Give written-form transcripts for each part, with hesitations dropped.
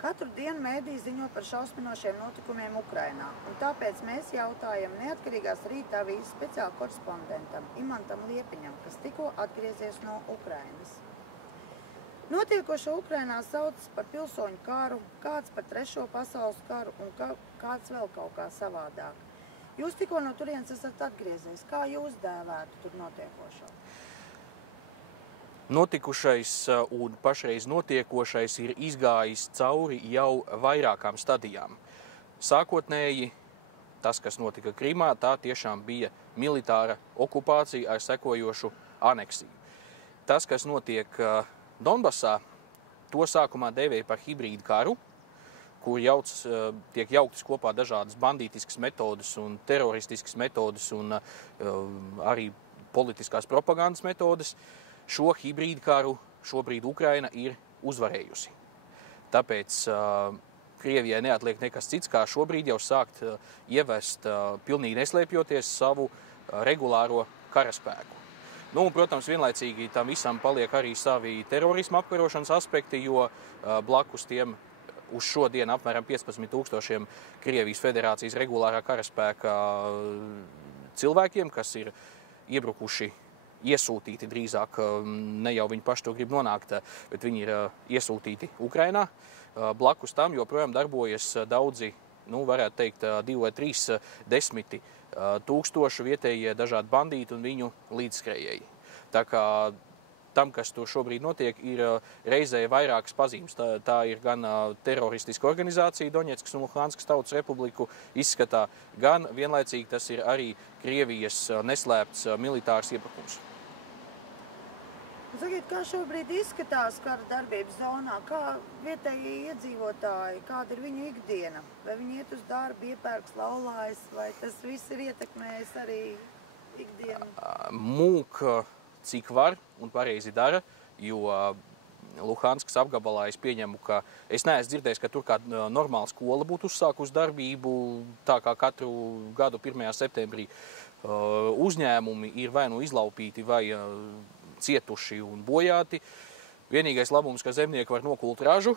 Katru dienu mēdī ziņo par šausminošiem notikumiem Ukrainā, un tāpēc mēs jautājam neatkarīgās Rīta avīzes speciāla korespondentam Imantam Liepiņam, kas tikko atgriezies no Ukrainas. Notiekošo Ukrainā sauc par pilsoņu karu, kāds par Trešo pasaules karu un kāds vēl kaut kā savādāk. Jūs tikko no turienes esat atgriezies. Kā jūs dēvētu tur notiekošo? Notikušais un pašreiz notiekošais ir izgājis cauri jau vairākām stadijām. Sākotnēji tas, kas notika Krimā, tā tiešām bija militāra okupācija ar sekojošu aneksiju. Tas, kas notiek Donbasā, to sākumā dēvēja par hibrīdu karu, kur tiek jauktas kopā dažādas bandītiskas metodas un teroristiskas metodas un arī politiskās propagandas metodas. Šo hibrīdu karu šobrīd Ukraina ir uzvarējusi. Tāpēc Krievijai neatliek nekas cits, kā šobrīd jau sākt ievest, pilnīgi neslēpjoties, savu regulāro karaspēku. Nu, un, protams, vienlaicīgi tam visam paliek arī savi terorisma apkarošanas aspekti, jo blakus tiem uz šodien apmēram 15 000 Krievijas federācijas regulārā karaspēka cilvēkiem, kas ir iebrukuši, iesūtīti drīzāk, ne jau viņi paši to grib nonākt, bet viņi ir iesūtīti Ukrainā. Blakus tam joprojām darbojas daudzi, varētu teikt, 2 vai 3 desmiti tūkstoši vietējie dažādi bandīti un viņu līdzskrējēji. Tā kā tam, kas tur šobrīd notiek, ir reizē vairākas pazīmes. Tā ir gan teroristiska organizācija Doņetskas un Luhanskas Tautas Republiku izskatā, gan vienlaicīgi tas ir arī Krievijas neslēpts militārs iebrukums. Sakiet, kā šobrīd izskatās kara darbības zonā? Kā vietējie iedzīvotāji, kāda ir viņu ikdiena? Vai viņi iet uz darbu, iepērks, laulājas, vai tas viss ir ietekmējis arī ikdienu? Mūk, cik var un pareizi dara, jo Luhanskas apgabalā es pieņemu, ka es neesmu dzirdējis, ka tur kāda normāla skola būtu uzsākusi darbību, tā kā katru gadu 1. septembrī uzņēmumi ir vai nu izlaupīti, vai cietuši un bojāti. Vienīgais labums, ka zemnieki var nokult ražu,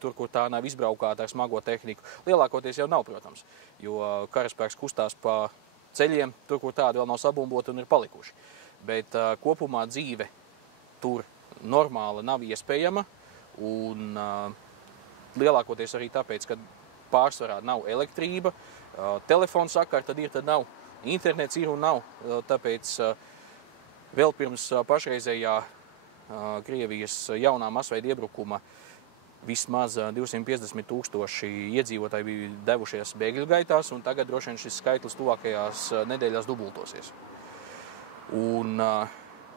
tur, kur tā nav izbraukāta ar smago tehniku. Lielākoties jau nav, protams, jo karaspēks kustās pa ceļiem, tur, kur tādi vēl nav sabumboti un ir palikuši. Bet kopumā dzīve tur normāli nav iespējama, un lielākoties arī tāpēc, ka pārsvarā nav elektrība, telefons sakara, tad ir, tad nav, internets ir un nav, tāpēc vēl pirms pašreizējā Krievijas jaunā masveida iebrukuma vismaz 250 000 iedzīvotāji bija devušies bēgļu gaitās, un tagad droši vien šis skaitlis tuvākajās nedēļās dubultosies. Un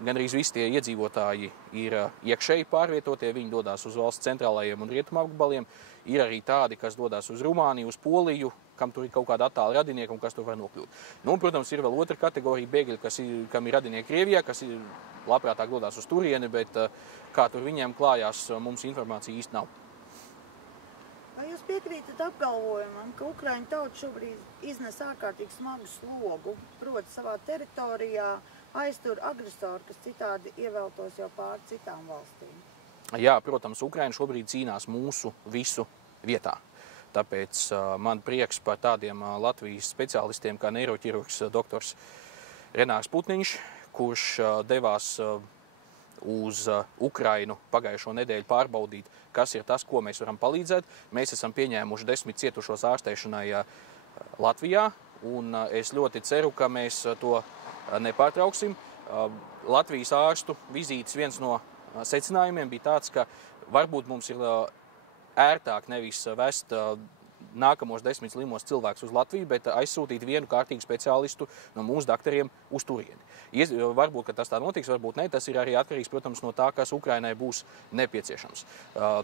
gandrīz visi tie iedzīvotāji ir iekšēji pārvietotie, viņi dodās uz valsts centrālajiem un rietumu apgabaliem. Ir arī tādi, kas dodās uz Rumāniju, uz Poliju, kam tur ir kaut kāda attāla radinieka un kas tur var nokļūt. Nu, protams, ir vēl otra kategorija bēgļi, kam ir radinieki Krievijā, kas labprātāk dodās uz turieni, bet kā tur viņiem klājās, mums informācija īsti nav. Vai jūs piekrītat apgalvojumam, ka Ukraiņu tauta šobrīd iznes ārkārtīgi smagu slogu, proti savā teritorijā aiztur agresoru, kas citādi ieveltos jau pāri citām valstīm? Jā, protams, Ukraina šobrīd cīnās mūsu visu vietā. Tāpēc man prieks par tādiem Latvijas speciālistiem kā neiroķirurgs doktors Renārs Putniņš, kurš devās uz Ukrainu pagājušo nedēļu pārbaudīt, kas ir tas, ko mēs varam palīdzēt. Mēs esam pieņēmuši 10 cietušos ārstēšanai Latvijā, un es ļoti ceru, ka mēs to nepārtrauksim. Latvijas ārstu vizītes viens no secinājumiem bija tāds, ka varbūt mums ir ērtāk nevis vest nākamos 10 slimos cilvēkus uz Latviju, bet aizsūtīt vienu kārtīgu speciālistu no mūsu daktariem uz turieni. Varbūt, ka tas tā notiks, varbūt ne. Tas ir arī atkarīgs, protams, no tā, kas Ukrainai būs nepieciešams.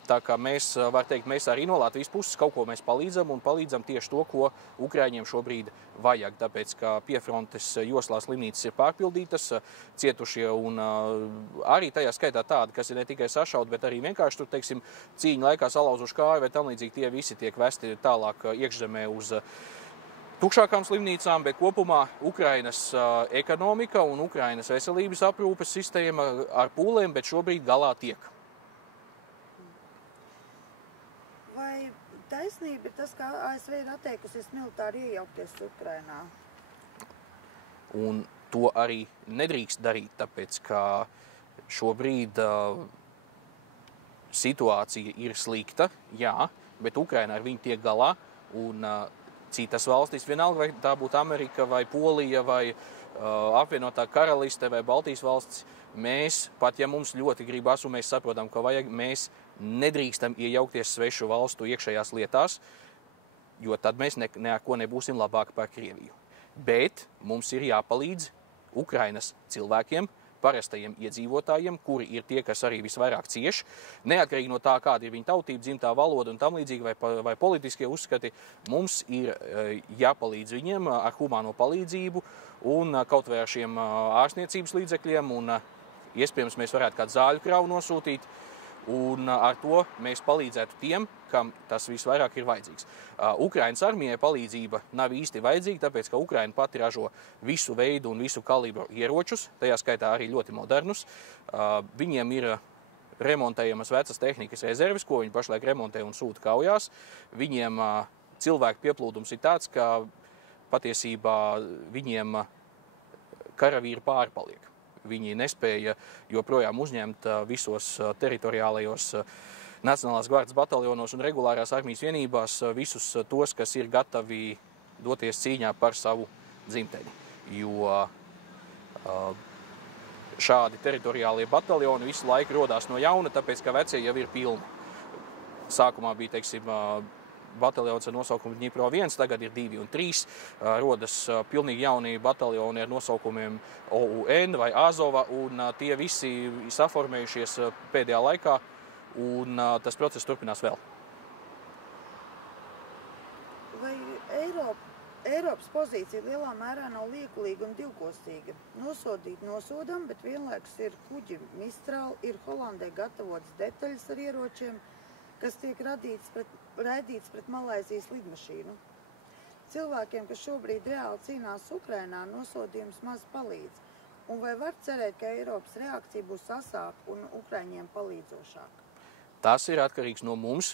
Tā kā mēs, var teikt, mēs arī no Latvijas puses kaut ko mēs palīdzam un palīdzam tieši to, ko Ukraiņiem šobrīd vajag. Tāpēc, ka piefrontes joslā slimnīcas ir pārpildītas, cietušie un arī tajā skaitā tādi, kas ir ne tikai sašauti, bet arī vienkārši tur, teiksim, cīņa laikā salauzuši kāju vai tam līdzīgi, tie visi tiek vesti tālāk iekšzemē uz tukšākām slimnīcām, bet kopumā Ukrainas ekonomika un Ukrainas veselības aprūpes sistēma ar pūlēm, bet šobrīd galā tiek. Vai taisnība ir tas, ka ASV ir atteikusies militāri iejaukties Ukrainā? Un to arī nedrīkst darīt, tāpēc, ka šobrīd situācija ir slikta, jā, bet Ukraina ar viņu tiek galā, un citas valstis, vienalga, vai tā būtu Amerika, vai Polija, vai apvienotā karaliste, vai Baltijas valsts, mēs, pat ja mums ļoti gribas, un mēs saprotam, ka vajag, mēs nedrīkstam iejaukties svešu valstu iekšējās lietās, jo tad mēs neko nebūsim labāk par Krieviju. Bet mums ir jāpalīdz Ukrainas cilvēkiem, parastajiem iedzīvotājiem, kuri ir tie, kas arī visvairāk cieš, neatkarīgi no tā, kāda ir viņa tautība, dzimtā valoda un tam līdzīgi, vai politiskie uzskati, mums ir jāpalīdz viņiem ar humāno palīdzību un kaut vai ar šiem ārstniecības līdzekļiem, un iespējams mēs varētu kādu zāļu kravu nosūtīt, un ar to mēs palīdzētu tiem, kam tas visvairāk ir vajadzīgs. Ukrainas armijai palīdzība nav īsti vajadzīga, tāpēc, ka Ukraina pati ražo visu veidu un visu kalibru ieročus, tajā skaitā arī ļoti modernus. Viņiem ir remontējamas vecas tehnikas rezerves, ko viņi pašlaik remontē un sūta kaujās. Viņiem cilvēku pieplūdums ir tāds, ka patiesībā viņiem karavīri pārpaliek. Viņi nespēja joprojām uzņemt visos teritoriālajos Nacionālās gvardas bataljonos un regulārās armijas vienībās visus tos, kas ir gatavi doties cīņā par savu dzimteni. Jo šādi teritoriālie bataljoni visu laiku rodās no jauna, tāpēc, ka vecie jau ir pilni. Sākumā bija, teiksim, bataljons ar nosaukumu Dņipro 1, tagad ir 2 un 3. Rodas pilnīgi jauni bataljoni ar nosaukumiem OUN vai Azova, un tie visi saformējušies pēdējā laikā, un tas process turpinās vēl. Vai Eiropas pozīcija lielā mērā nav liekulīga un divkostīga? Nosodīt nosodam, bet vienlaikus ir kuģi Mistral, ir Holandē gatavotas detaļas ar ieročiem, kas tiek raidīts pret Malaizijas lidmašīnu. Cilvēkiem, kas šobrīd reāli cīnās Ukrainā, nosodījums maz palīdz. Un vai var cerēt, ka Eiropas reakcija būs asāka un Ukraiņiem palīdzošāka? Tas ir atkarīgs no mums,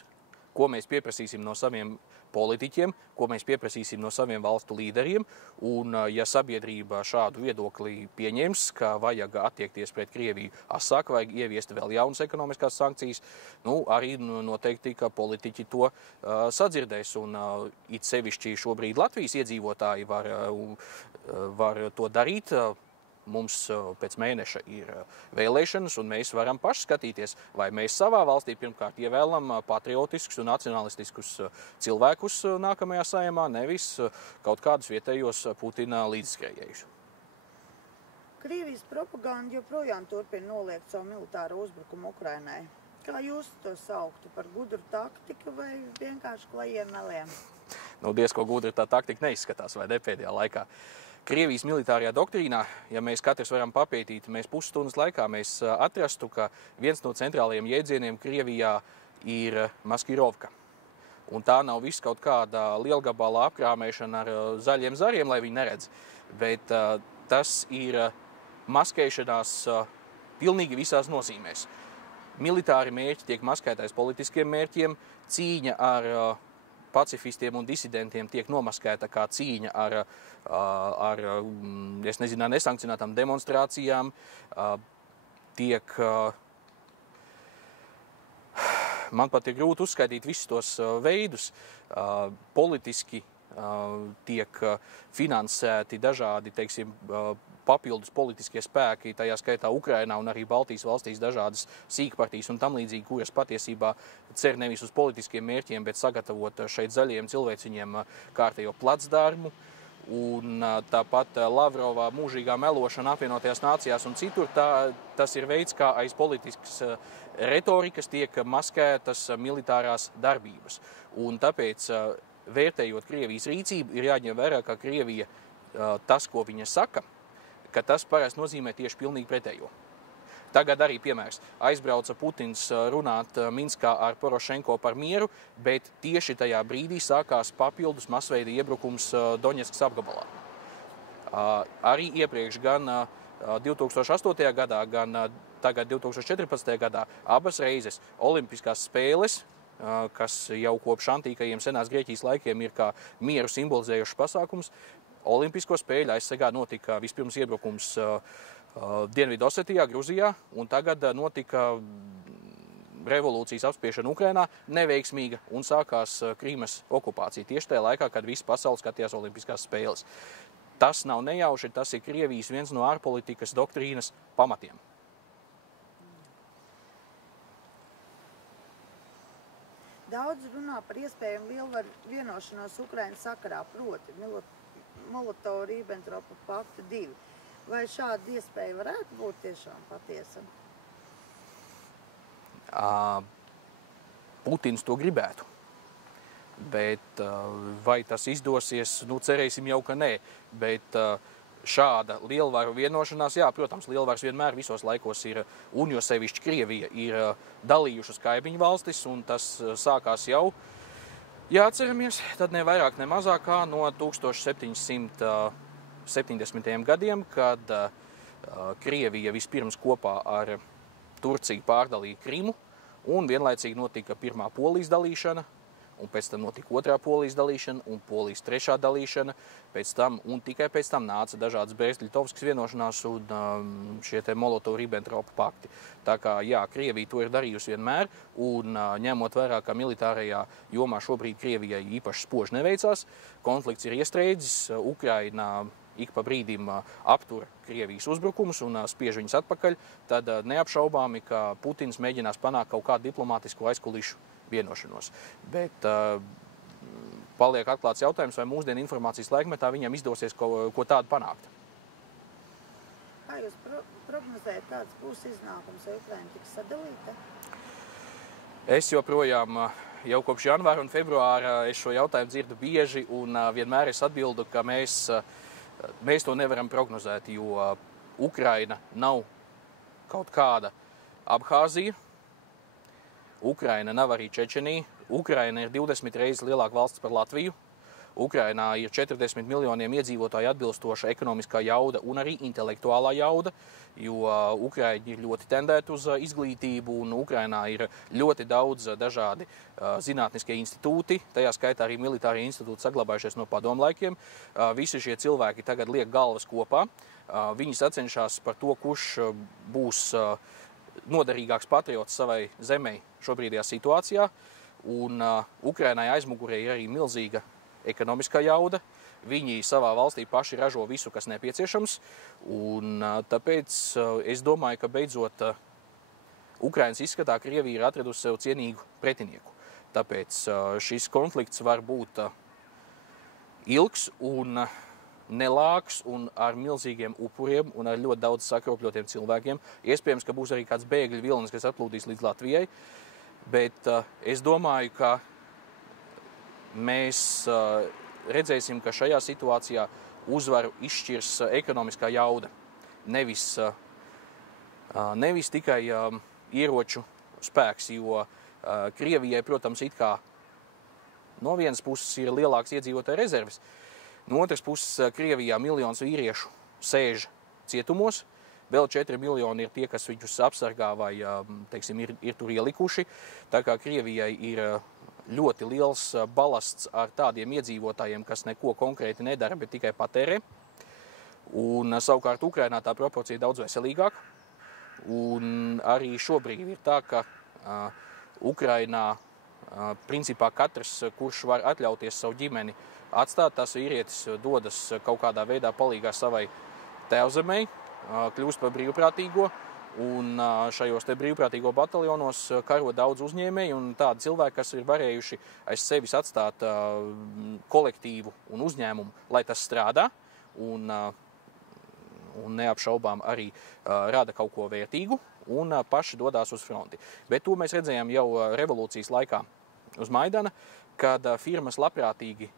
ko mēs pieprasīsim no saviem politiķiem, ko mēs pieprasīsim no saviem valstu līderiem, un ja sabiedrība šādu viedokli pieņems, ka vajag attiekties pret Krieviju asāk, vajag ieviest vēl jaunas ekonomiskās sankcijas, arī noteikti, ka politiķi to sadzirdēs, un it sevišķi šobrīd Latvijas iedzīvotāji var to darīt. Mums pēc mēneša ir vēlēšanas, un mēs varam paši skatīties, vai mēs savā valstī pirmkārt ievēlam patriotiskus un nacionalistiskus cilvēkus nākamajā Saeimā, nevis kaut kādus vietējos Putina līdzskrējējus. Krievijas propaganda joprojām turpina noliegt savu militāro uzbrukumu Ukrainai. Kā jūs to sauktu, par gudru taktiku vai vienkārši klajiem meliem? Diezko gudri tā taktika neizskatās, vai ne pēdējā laikā. Krievijas militārajā doktrīnā, ja mēs katrs varam papētīt, mēs pusstundas laikā mēs atrastu, ka viens no centrālajiem jēdzieniem Krievijā ir maskirovka. Un tā nav viss kaut kāda lielgabala apkrāmēšana ar zaļiem zariem, lai viņi neredz, bet tas ir maskēšanās pilnīgi visās nozīmēs. Militāri mērķi tiek maskētais politiskiem mērķiem, cīņa ar pacifistiem un disidentiem tiek nomaskēta kā cīņa ar nesankcionētām demonstrācijām, man pat ir grūti uzskaitīt visus tos veidus, politiski tiek finansēti dažādi, teiksim, papildus politiskie spēki, tajā skaitā Ukrainā un arī Baltijas valstīs dažādas sīkpartijas un tam līdzīgi, kuras patiesībā cer nevis uz politiskiem mērķiem, bet sagatavot šeit zaļiem cilvēciņiem kārtējo placdarmu. Un tāpat Lavrova mūžīgā melošana apvienotajās nācijās un citur, tas ir veids, kā aiz politiskas retorikas tiek maskētas militārās darbības. Un tāpēc, vērtējot Krievijas rīcību, ir jāņem vērā, ka Krievija tas, ko viņa saka, ka tas parasti nozīmē tieši pilnīgi pretējo. Tagad arī piemērs. Aizbrauca Putins runāt Minskā ar Porošenko par mieru, bet tieši tajā brīdī sākās papildus masveida iebrukums Doņetskas apgabalā. Arī iepriekš gan 2008. gadā, gan tagad 2014. gadā abas reizes Olimpiskās spēles kas jau kopš antīkajiem senās Grieķijas laikiem ir kā mieru simbolizējušs pasākums. Olimpisko spēļu aizsargā notika vispirms iebrukums Dienvidosetijā, Gruzijā, un tagad notika revolūcijas apspiešana Ukrainā neveiksmīga un sākās Krīmas okupācija tieši tajā laikā, kad visa pasaule skatījās Olimpiskās spēles. Tas nav nejauši, tas ir Krievijas viens no ārpolitikas doktrīnas pamatiem. Daudz runā par iespējamu lielvaru vienošanos Ukrainas sakarā, proti Molotova-Ribbentropa pakta 2. Vai šāda iespēja varētu būt tiešām patiesa? Putins to gribētu, bet vai tas izdosies, cerēsim jau, ka nē, bet šāda lielvaru vienošanās, jā, protams, lielvaras vienmēr visos laikos ir, un jo sevišķi Krievija, ir dalījušas kaimiņu valstis, un tas sākās jau, jāatceramies, tad ne vairāk, ne mazāk kā no 1770. Gadiem, kad Krievija vispirms kopā ar Turcija pārdalīja Krimu, un vienlaicīgi notika pirmā Polijas dalīšana, un pēc tam notika otrā Polijas dalīšana, un Polijas trešā dalīšana, pēc tam, un tikai pēc tam nāca dažādas Brest-Litovskas vienošanās un šie te Molotova-Ribbentropa pakti. Tā kā, jā, Krievija to ir darījusi vienmēr, un ņemot vērā, ka militārajā jomā šobrīd Krievijai īpaši spoži neveicās, konflikts ir iestrēdzis, Ukraina ik pa brīdim aptur Krievijas uzbrukumus un spiež viņus atpakaļ, tad neapšaubāmi, ka Putins mēģinās panākt kaut kādu diplomātisku aizkulišu vienošanos. Bet paliek atklāts jautājums, vai mūsdienu informācijas laikmetā viņam izdosies ko tādu panākt. Kā jūs prognozējat, kāds būs iznākums, vai Ukraina tiks sadalīta? Es joprojām jau kopš janvāra un februāra es šo jautājumu dzirdu bieži, un vienmēr es atbildu, ka mēs to nevaram prognozēt, jo Ukraina nav kaut kāda Abhāzija, Ukraina nav arī Čečenija, Ukraina ir 20 reizes lielāka valsts par Latviju, Ukrainā ir 40 miljoniem iedzīvotāju atbilstoša ekonomiskā jauda un arī intelektuālā jauda, jo Ukraiņi ir ļoti tendēti uz izglītību, un Ukrainā ir ļoti daudz dažādi zinātniskie institūti, tajā skaitā arī militārie institūti saglabājušies no padomlaikiem. Visi šie cilvēki tagad liek galvas kopā, viņi sacenšas par to, kurš būs noderīgāks patriots savai zemei šobrīdajā situācijā, un Ukrainai aizmugurē ir arī milzīga ekonomiskā jauda. Viņi savā valstī paši ražo visu, kas nepieciešams, un tāpēc es domāju, ka beidzot Ukrainas izskatā Krievija ir atradusi sev cienīgu pretinieku. Tāpēc šis konflikts var būt ilgs un nelāks un ar milzīgiem upuriem un ar ļoti daudz sakropļotiem cilvēkiem. Iespējams, ka būs arī kāds bēgļu vilnis, kas atplūdīs līdz Latvijai, bet es domāju, ka mēs redzēsim, ka šajā situācijā uzvaru izšķirs ekonomiskā jauda. Nevis tikai ieroču spēks, jo Krievijai, protams, it kā no vienas puses ir lielāks iedzīvotāju rezerves, no otras puses Krievijā miljons vīriešu sēž cietumos, vēl 4 miljoni ir tie, kas viņus apsargā vai, teiksim, ir tur ielikuši. Tā kā Krievijai ir ļoti liels balasts ar tādiem iedzīvotājiem, kas neko konkrēti nedara, bet tikai patērē. Un savukārt Ukrainā tā proporcija daudz veselīgāka. Un arī šobrīd ir tā, ka Ukrainā principā katrs, kurš var atļauties savu ģimeni atstāt, tas vīrietis dodas kaut kādā veidā palīgā savai tēvzemei, kļūst par brīvprātīgo, un šajos te brīvprātīgo bataljonos karo daudz uzņēmēju un tādi cilvēki, kas ir varējuši aiz sevis atstāt kolektīvu un uzņēmumu, lai tas strādā, un neapšaubām arī rada kaut ko vērtīgu, un paši dodās uz fronti. Bet to mēs redzējām jau revolūcijas laikā uz Maidana, kad firmas labprātīgi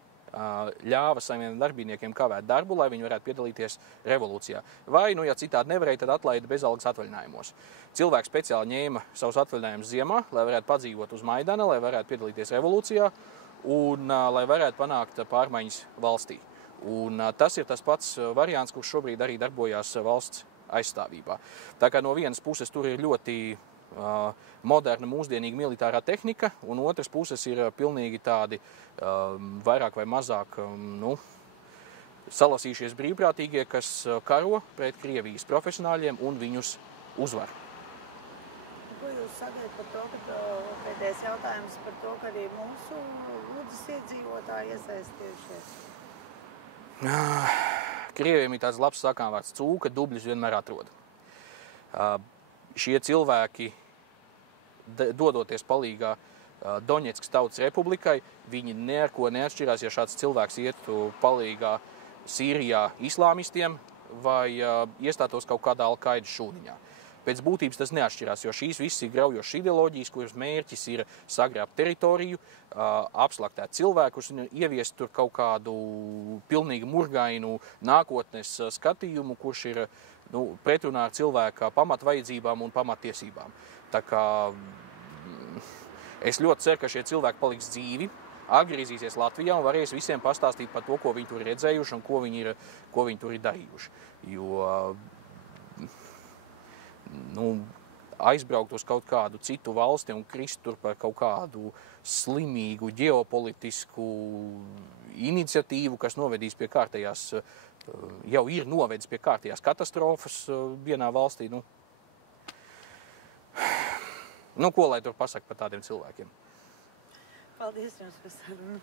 ļāva saviem darbiniekiem kavēt darbu, lai viņi varētu piedalīties revolūcijā. Vai, ja citādi nevarēja, tad atlaida bezalgas atvaļinājumos. Cilvēki speciāli ņēma savus atvaļinājumus ziemā, lai varētu padzīvot uz Maidana, lai varētu piedalīties revolūcijā un lai varētu panākt pārmaiņas valstī. Un tas ir tas pats variants, kurš šobrīd arī darbojās valsts aizstāvībā. Tā kā no vienas puses tur ir ļoti moderna, mūsdienīga militārā tehnika, un otras puses ir pilnīgi tādi vairāk vai mazāk salasījušies brīvprātīgie, kas karo pret Krievijas profesionāļiem un viņus uzvar. Ko jūs sagaidat par to, ka pēdējais jautājums par to, ka arī mūsu Ludzas iedzīvotāji iesaistījušies? Krieviem ir tāds labs sakāmvārds cūka, dubļus vienmēr atrod. Šie cilvēki, dodoties palīgā Doņetskas Tautas Republikai, viņi neko neatšķirās, ja šāds cilvēks ietu palīgā Sīrijā islāmistiem vai iestātos kaut kādā Al-Qaidas šūniņā. Pēc būtības tas neatšķirās, jo šīs visas ir graujošas ideoloģijas, kuras mērķis ir sagrābt teritoriju, apslaktēt cilvēkus un ieviest tur kaut kādu pilnīgi murgainu nākotnes skatījumu, kurš ir pretrunā ar cilvēka pamatvajadzībām un pamattiesībām. Tā kā es ļoti ceru, ka šie cilvēki paliks dzīvi, atgriezīsies Latvijā un varēs visiem pastāstīt par to, ko viņi tur ir redzējuši un ko viņi tur ir darījuši. Jo aizbraukt uz kaut kādu citu valsti un krist tur par kaut kādu slimīgu ģeopolitisku iniciatīvu, kas novedīs pie kārtējās, jau ir novedis pie kārtējās katastrofas vienā valstī. Ko lai tur pasaka par tādiem cilvēkiem? Paldies jums par sarunu.